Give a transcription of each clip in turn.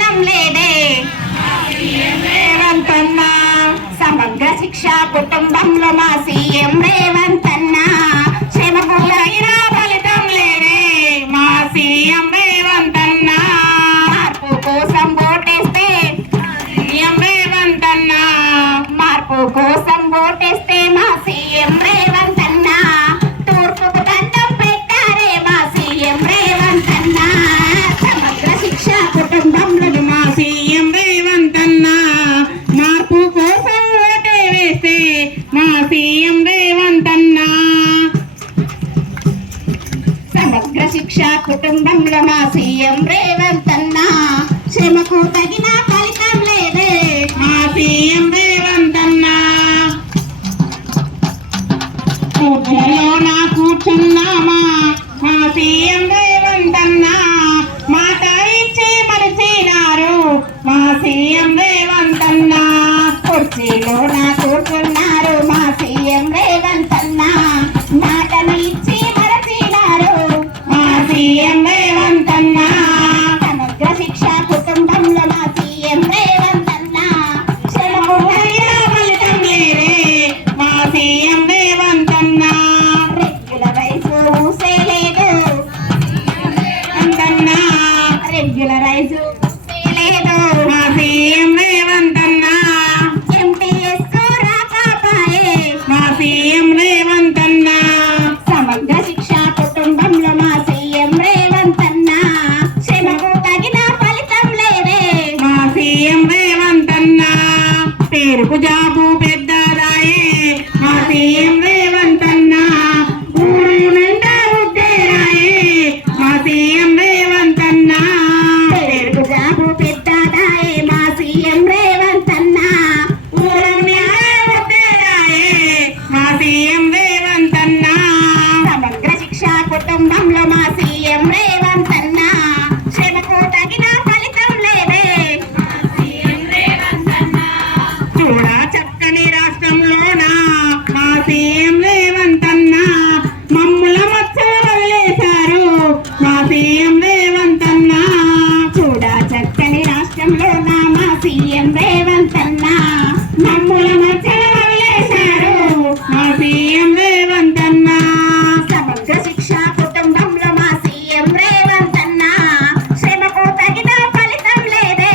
ఫలితం లేదే రేవంత్ అన్న. సమగ్ర శిక్ష కుటుంబంలో మా సీఎం రేవంత్ అన్న. శ్రమకు తగిన ఫలితం లేదే మా సీఎం రేవంత్ అన్న. మార్పు కోసం ఓటేస్తే సీఎం రేవంత్ అన్న. మార్పు కోసం ఓటేస్తే మా సీఎం రేవంత్ అన్న. తూర్పుకు దండం పెట్టారే మా సీఎం రేవంత్ అన్న. సమగ్ర శిక్ష కుటుంబంలో మా సీఎం రేవంత్ అన్న. మార్పు కోసం ఓటే వేస్తే మా సీఎం రేవంత్ అన్న. సమగ్ర శిక్ష కుటుంబంలో మా సీఎం రేవంత్ అన్న. శ్రమకు తగిన ఫలితం లేదే మా సీఎం రేవంత్ అన్న. కుర్చీలో కూర్చున్నామా మా సీఎం రేవంత్ అన్న. మాట ఇచ్చి మరిచినారు మా సీఎం రేవంత్ అన్న. కుర్చీలో కూర్చున్నారు మా సీఎం రేవంత్ అన్న. మాటను ఇచ్చి మరచినారు మా సీఎం రేవంత్ అన్న. సమగ్ర శిక్ష కుటుంబంలో మా సీఎం రేవంత్ అన్న. శ్రమకు తగిన ఫలితం లేదే మా సీఎం రేవంత్ అన్న. రెగ్యులర్ రైస్ ఊసేలేదు అంతన్నా. రెగ్యులర్ రైస్ ఊసేలేదు మా సీఎం రేవంత్ అన్న. ఎంటీఎస్ రాకపోయే మా సీఎం రేవంత్ అన్న. సమగ్ర శిక్ష కుటుంబంలో మా సీఎం రేవంత్ అన్న. శ్రమకు తగిన ఫలితం లేదే మా సీఎం రేవంత్ అన్న. పేరుకు జాబు పెద్దదాయే మా సీఎం రేవంత్ అన్న. ఊరు నిండా ఉద్దేరాయే మా సీఎం రేవంత్ అన్న. పేరుకు జాబు పెద్దదాయే మా సీఎం రేవంత్ అన్న. ఊరు నిండా ఉద్దేరాయే మా సీఎం రేవంత్ అన్న. సమగ్ర శిక్ష కుటుంబంలో మా సీఎం రేవంత్ అన్న. శ్రమకు తగిన ఫలితం లేదే సీఎం రేవంత్ అన్న. చూడ చక్కని రాష్ట్రంలోన మా సీఎం రేవంత్ అన్న. మమ్ముల మచ్చలు వదిలేశారు మా సీఎం రేవంత్ అన్న. చూడ చక్కని రాష్ట్రంలోన మా సీఎం రేవంత్ అన్న. మమ్ముల మచ్చలు వదిలేశారు మా సీఎం రేవంత్ అన్న. సమగ్ర శిక్ష కుటుంబంలో మా సీఎం రేవంత్ అన్న. శ్రమకు తగిన ఫలితం లేదే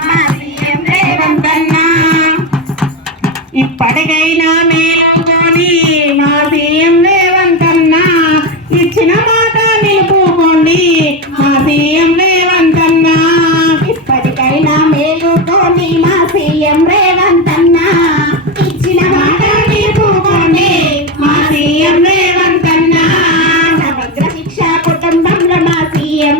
మా సీఎం రేవంత్ అన్న. ఇప్పటికైనా మేలుకొని మా సీఎం రేవంత్ అన్న. ఇచ్చిన మాట నిలుపుకోండి మా సీఎం రేవంత్ అన్న. ఇప్పటికైనా మేలుకొని మా సీఎం రేవంత్ అన్న. ఇచ్చిన మాట నిలుపుకోండి మా సీఎం రేవంత్ అన్న. సమగ్ర శిక్ష కుటుంబంలో మా సీఎం